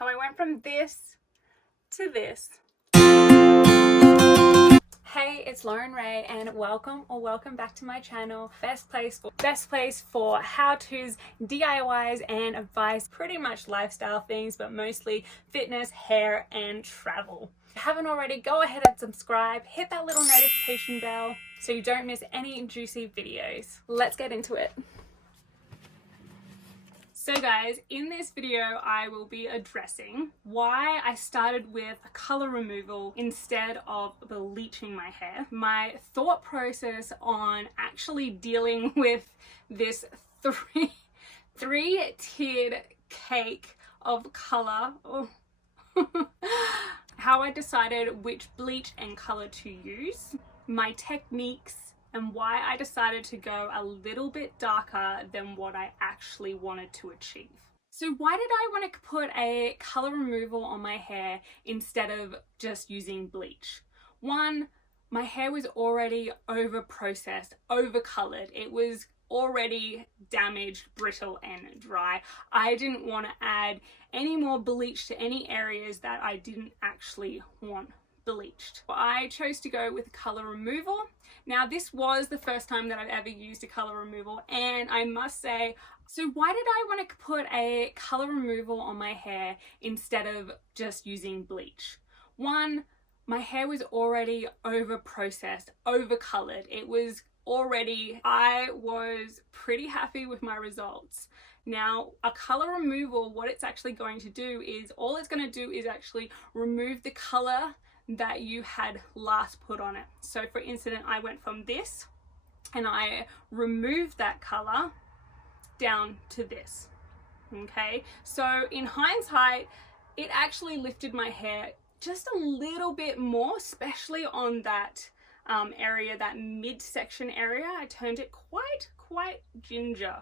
how I went from this to this. Hey, it's Lauren Ray and welcome back to my channel. Best place for how-tos, DIYs and advice, pretty much lifestyle things, but mostly fitness, hair and travel. If you haven't already, go ahead and subscribe, hit that little notification bell so you don't miss any juicy videos. Let's get into it. So guys, in this video I will be addressing why I started with a color removal instead of bleaching my hair, my thought process on actually dealing with this three-tiered cake of color, how I decided which bleach and color to use, my techniques, and why I decided to go a little bit darker than what I actually wanted to achieve. So why did I want to put a color removal on my hair instead of just using bleach? One, my hair was already over processed, over colored. It was already damaged, brittle and dry. I didn't want to add any more bleach to any areas that I didn't actually want bleached. I chose to go with color removal. Now this was the first time that I've ever used a color removal, and I must say, so why did I want to put a color removal on my hair instead of just using bleach? One, my hair was already over processed, over colored. It was already, I was pretty happy with my results. Now a color removal, what it's actually going to do is, all it's going to do is actually remove the color that you had last put on it. So for instance, I went from this and I removed that color down to this. Okay, so in hindsight, it actually lifted my hair just a little bit more, especially on that area, that midsection area. I turned it quite ginger.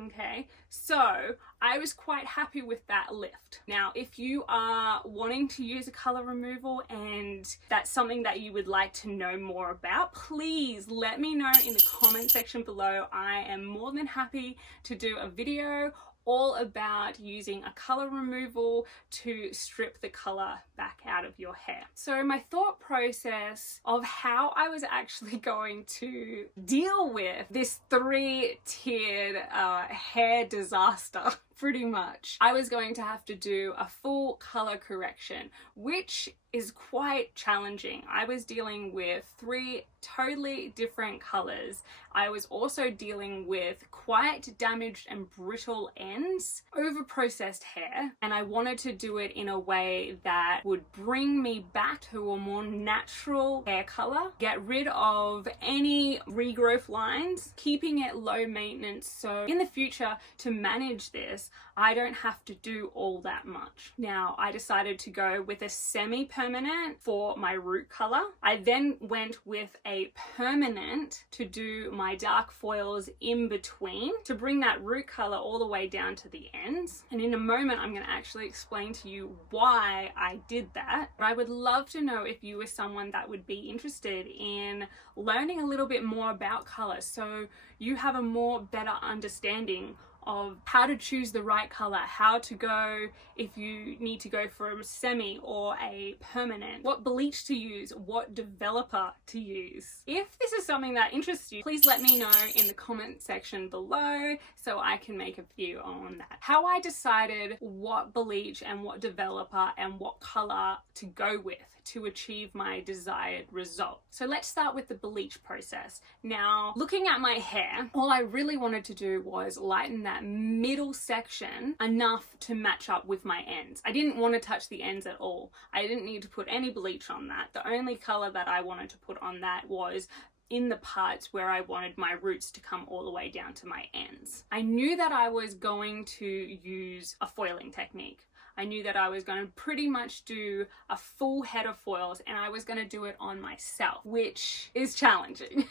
Okay, so I was quite happy with that lift. Now if you are wanting to use a color removal and that's something that you would like to know more about, please let me know in the comment section below. I am more than happy to do a video all about using a color removal to strip the color back out of your hair. So my thought process of how I was actually going to deal with this three-tiered hair disaster, pretty much, I was going to have to do a full color correction, which is quite challenging. I was dealing with three totally different colors. I was also dealing with quite damaged and brittle ends, over processed hair, and I wanted to do it in a way that would bring me back to a more natural hair color, get rid of any regrowth lines, keeping it low maintenance, so in the future to manage this I don't have to do all that much. Now I decided to go with a semi-permanent for my root color. I then went with a permanent to do my dark foils in between, to bring that root color all the way down to the ends. And in a moment I'm going to actually explain to you why I did that. But I would love to know if you were someone that would be interested in learning a little bit more about color, so you have a more better understanding of how to choose the right color, how to go if you need to go for a semi or a permanent, what bleach to use, what developer to use. If this is something that interests you, please let me know in the comment section below so I can make a video on that. How I decided what bleach and what developer and what color to go with to achieve my desired result. So let's start with the bleach process. Now, looking at my hair, all I really wanted to do was lighten that middle section enough to match up with my ends. I didn't want to touch the ends at all. I didn't need to put any bleach on that. The only color that I wanted to put on that was in the parts where I wanted my roots to come all the way down to my ends. I knew that I was going to use a foiling technique. I knew that I was going to pretty much do a full head of foils, and I was going to do it on myself, which is challenging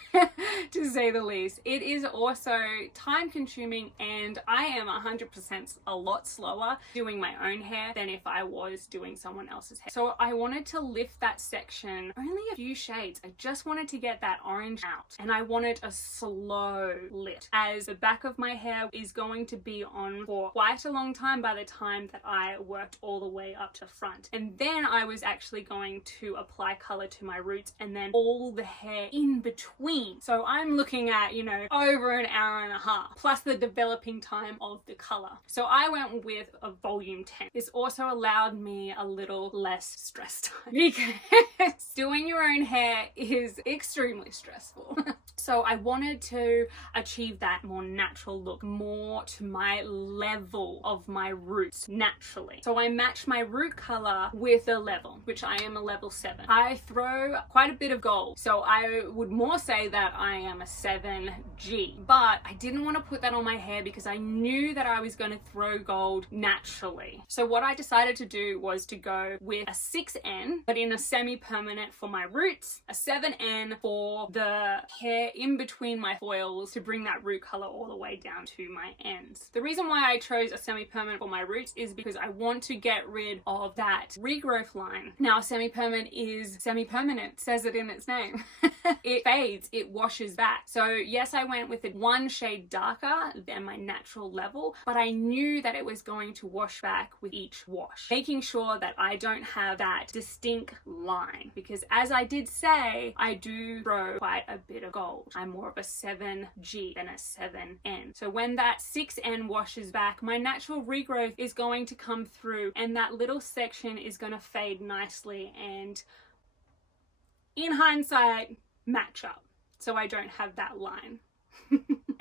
to say the least. It is also time consuming, and I am 100% a lot slower doing my own hair than if I was doing someone else's hair. So I wanted to lift that section only a few shades. I just wanted to get that orange out, and I wanted a slow lift, as the back of my hair is going to be on for quite a long time by the time that I work worked all the way up to front. And then I was actually going to apply color to my roots and then all the hair in between. So I'm looking at, you know, over an hour and a half, plus the developing time of the color. So I went with a volume 10. This also allowed me a little less stress time because doing your own hair is extremely stressful. So I wanted to achieve that more natural look, more to my level of my roots naturally. So I matched my root color with a level, which I am a level 7. I throw quite a bit of gold, so I would more say that I am a 7G, but I didn't want to put that on my hair because I knew that I was going to throw gold naturally. So what I decided to do was to go with a 6N, but in a semi-permanent for my roots, a 7N for the hair in between my foils to bring that root color all the way down to my ends. The reason why I chose a semi-permanent for my roots is because I want to get rid of that regrowth line. Now, semi-permanent is semi-permanent, says it in its name. It fades, it washes back. So yes, I went with it one shade darker than my natural level, but I knew that it was going to wash back with each wash, making sure that I don't have that distinct line, because as I did say, I do throw quite a bit of gold. I'm more of a 7G than a 7N. So when that 6N washes back, my natural regrowth is going to come through and that little section is going to fade nicely and, in hindsight, match up. So I don't have that line.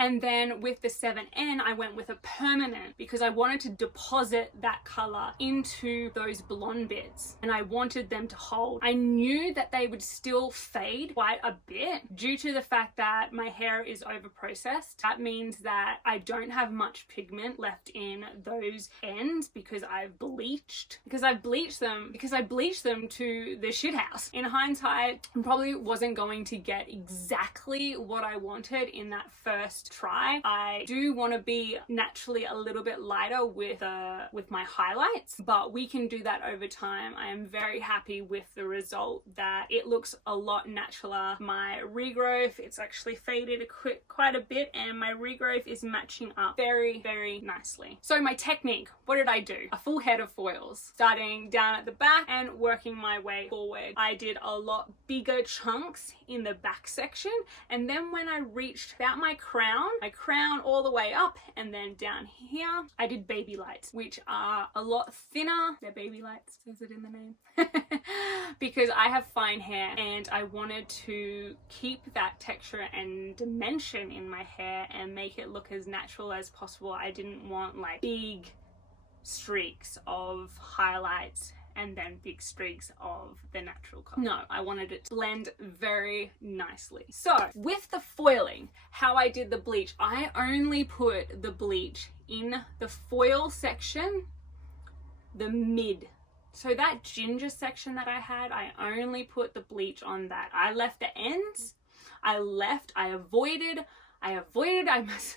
And then with the 7N, I went with a permanent because I wanted to deposit that color into those blonde bits and I wanted them to hold. I knew that they would still fade quite a bit due to the fact that my hair is over processed. That means that I don't have much pigment left in those ends because I've bleached. Because I bleached them to the shit house. In hindsight, I probably wasn't going to get exactly what I wanted in that first try. I do want to be naturally a little bit lighter with my highlights, but we can do that over time. I am very happy with the result that it looks a lot naturaler. My regrowth, it's actually faded quite a bit and my regrowth is matching up very, very nicely. So my technique, what did I do? A full head of foils, starting down at the back and working my way forward. I did a lot bigger chunks in the back section, and then when I reached about my crown all the way up and then down here, I did baby lights, which are a lot thinner. They're baby lights, says it in the name. Because I have fine hair and I wanted to keep that texture and dimension in my hair and make it look as natural as possible. I didn't want like big streaks of highlights and then big streaks of the natural color. No, I wanted it to blend very nicely. So with the foiling, how I did the bleach, I only put the bleach in the foil section, the mid. So that ginger section that I had, I only put the bleach on that. I left the ends,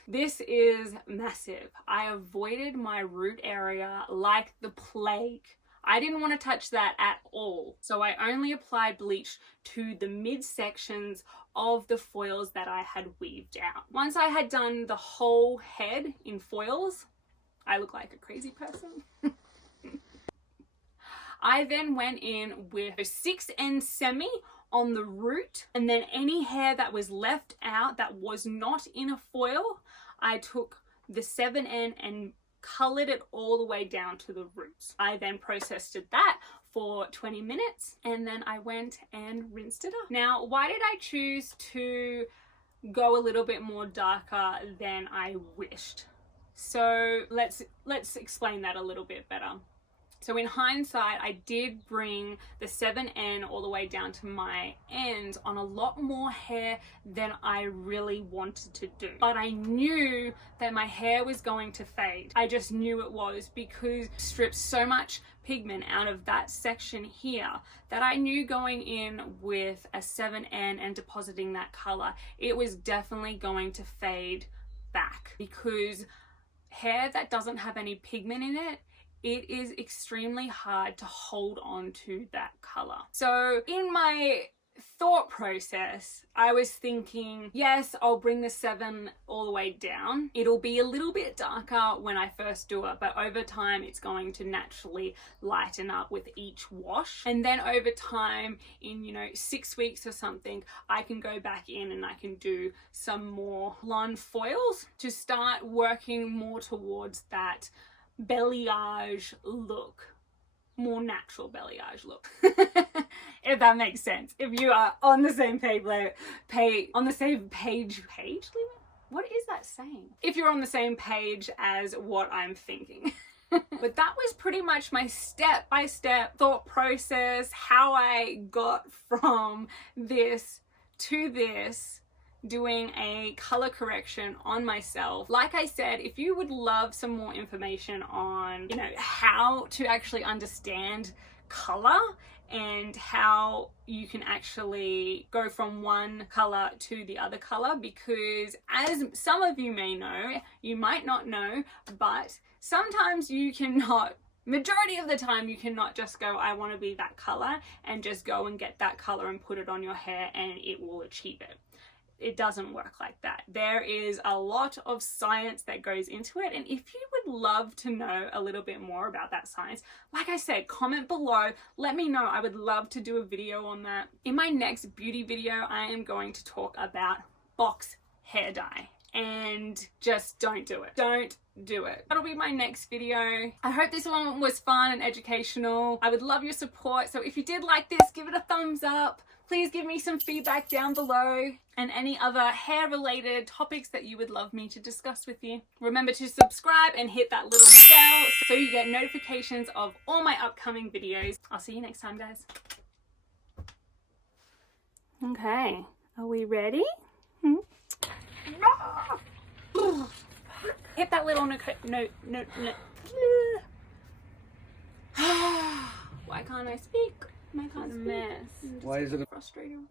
this is massive. I avoided my root area like the plague. I didn't want to touch that at all. So I only applied bleach to the mid sections of the foils that I had weaved out. Once I had done the whole head in foils, I look like a crazy person. I then went in with a 6N semi on the root, and then any hair that was left out that was not in a foil, I took the 7N and colored it all the way down to the roots. I then processed that for 20 minutes and then I went and rinsed it up. Now, why did I choose to go a little bit more darker than I wished? So let's explain that a little bit better. So in hindsight, I did bring the 7N all the way down to my ends on a lot more hair than I really wanted to do. But I knew that my hair was going to fade. I just knew it was, because it stripped so much pigment out of that section here that I knew going in with a 7N and depositing that color, it was definitely going to fade back, because hair that doesn't have any pigment in it, it is extremely hard to hold on to that color. So in my thought process, I was thinking, yes, I'll bring the 7 all the way down. It'll be a little bit darker when I first do it, but over time it's going to naturally lighten up with each wash. And then over time, in, you know, 6 weeks or something, I can go back in and I can do some more blonde foils to start working more towards that balayage look. More natural balayage look. If that makes sense. If you are on the same page, what is that saying? If you're on the same page as what I'm thinking. But that was pretty much my step-by-step thought process, how I got from this to this, doing a color correction on myself. Like I said, if you would love some more information on, you know, how to actually understand color and how you can actually go from one color to the other color, because as some of you may know, you might not know, but sometimes you cannot, majority of the time you cannot just go, I want to be that color, and just go and get that color and put it on your hair and it will achieve it. It doesn't work like that. There is a lot of science that goes into it, and if you would love to know a little bit more about that science, like I said, comment below, let me know. I would love to do a video on that. In my next beauty video, I am going to talk about box hair dye, and just don't do it. Don't do it. That'll be my next video. I hope this one was fun and educational. I would love your support, so if you did like this, give it a thumbs up. Please give me some feedback down below and any other hair related topics that you would love me to discuss with you. Remember to subscribe and hit that little bell so you get notifications of all my upcoming videos. I'll see you next time, guys. Okay, are we ready? Hit that little no. Why can't I speak? My can't speak. Why is it frustrating?